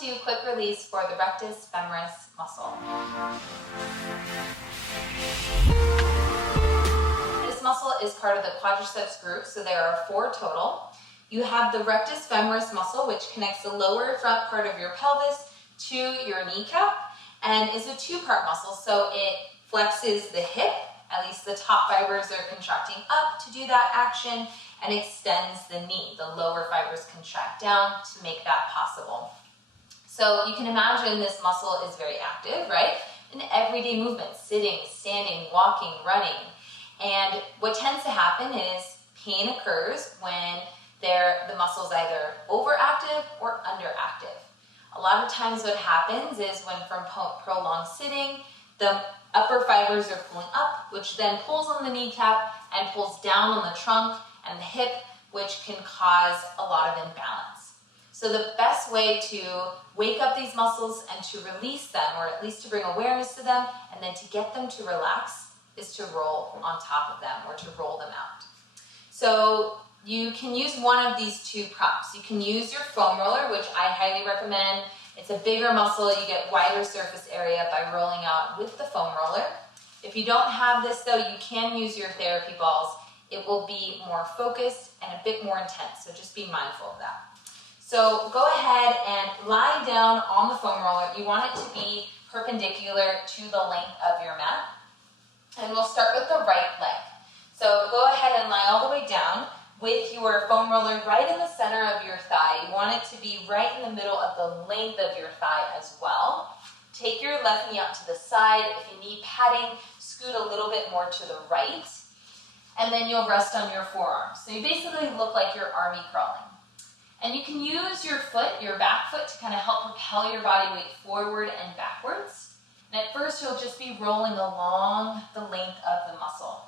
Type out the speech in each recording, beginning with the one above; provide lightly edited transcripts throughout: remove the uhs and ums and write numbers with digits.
to quick release for the rectus femoris muscle. This muscle is part of the quadriceps group, so there are 4 total. You have the rectus femoris muscle, which connects the lower front part of your pelvis to your kneecap, and is a 2-part muscle, so it flexes the hip, at least the top fibers are contracting up to do that action, and extends the knee. The lower fibers contract down to make that possible. So you can imagine this muscle is very active, right? In everyday movement, sitting, standing, walking, running. And what tends to happen is pain occurs when the muscle's either overactive or underactive. A lot of times what happens is when from prolonged sitting, the upper fibers are pulling up, which then pulls on the kneecap and pulls down on the trunk and the hip, which can cause a lot of imbalance. So the best way to wake up these muscles and to release them, or at least to bring awareness to them, and then to get them to relax, is to roll on top of them or to roll them out. So you can use one of these 2 props. You can use your foam roller, which I highly recommend. It's a bigger muscle. You get wider surface area by rolling out with the foam roller. If you don't have this though, you can use your therapy balls. It will be more focused and a bit more intense, so just be mindful of that. So go ahead and lie down on the foam roller. You want it to be perpendicular to the length of your mat. And we'll start with the right leg. So go ahead and lie all the way down with your foam roller right in the center of your thigh. You want it to be right in the middle of the length of your thigh as well. Take your left knee up to the side. If you need padding, scoot a little bit more to the right. And then you'll rest on your forearms. So you basically look like you're army crawling. And you can use your foot, your back foot, to kind of help propel your body weight forward and backwards. And at first you'll just be rolling along the length of the muscle.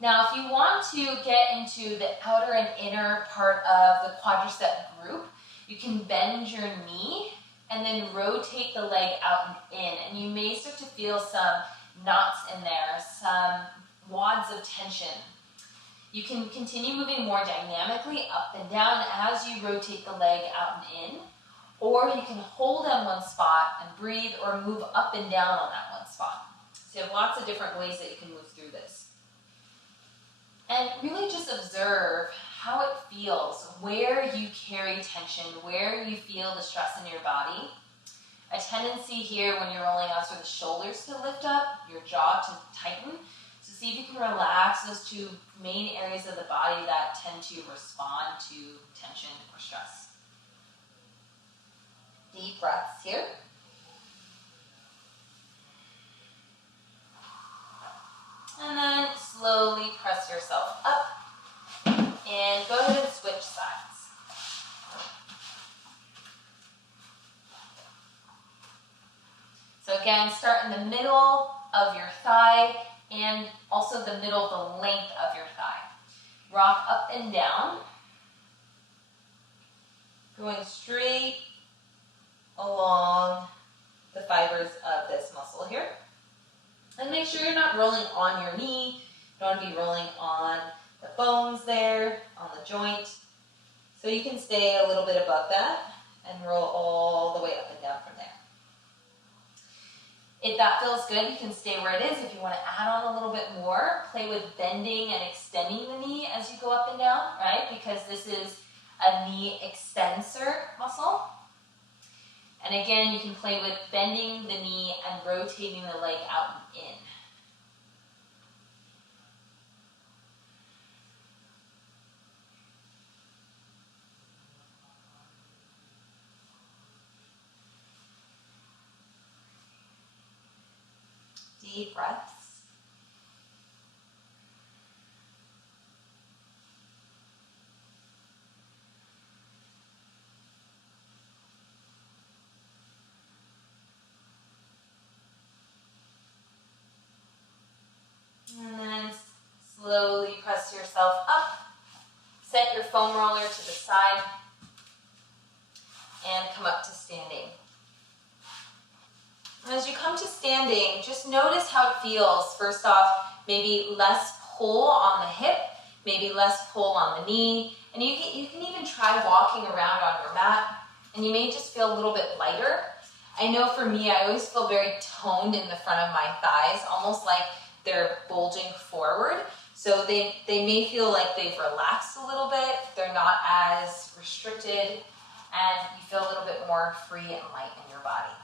Now if you want to get into the outer and inner part of the quadricep group, you can bend your knee and then rotate the leg out and in. And you may start to feel some knots in there, some wads of tension. You can continue moving more dynamically up and down as you rotate the leg out and in, or you can hold on one spot and breathe, or move up and down on that one spot. So you have lots of different ways that you can move through this. And really just observe how it feels, where you carry tension, where you feel the stress in your body. A tendency here when you're rolling out for the shoulders to lift up, your jaw to tighten. So see if you can relax those 2 main areas of the body that tend to respond to tension or stress. Deep breaths here. And then slowly press yourself up and go ahead and switch sides. So again, start in the middle of your thigh and also the middle of the length of your thigh. Rock up and down, going straight along the fibers of this muscle here. And make sure you're not rolling on your knee. You don't want to be rolling on the bones there, on the joint. So you can stay a little bit above that and roll all the way up and down from there. If that feels good, you can stay where it is. If you want to add on a little bit more, play with bending and extending the knee as you go up and down, right? Because this is a knee extensor muscle. And again, you can play with bending the knee and rotating the leg out and in. Deep breaths. And then slowly press yourself up. Set your foam roller to the side and come up to standing. As you come to standing, just notice how it feels. First off, maybe less pull on the hip, maybe less pull on the knee, and you can even try walking around on your mat and you may just feel a little bit lighter. I know for me, I always feel very toned in the front of my thighs, almost like they're bulging forward. So they may feel like they've relaxed a little bit, they're not as restricted, and you feel a little bit more free and light in your body.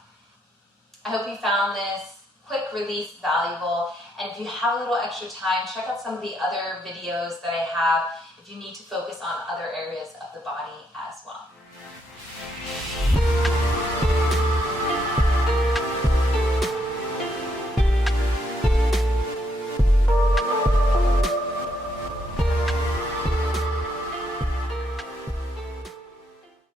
I hope you found this quick release valuable, and if you have a little extra time, check out some of the other videos that I have if you need to focus on other areas of the body as well.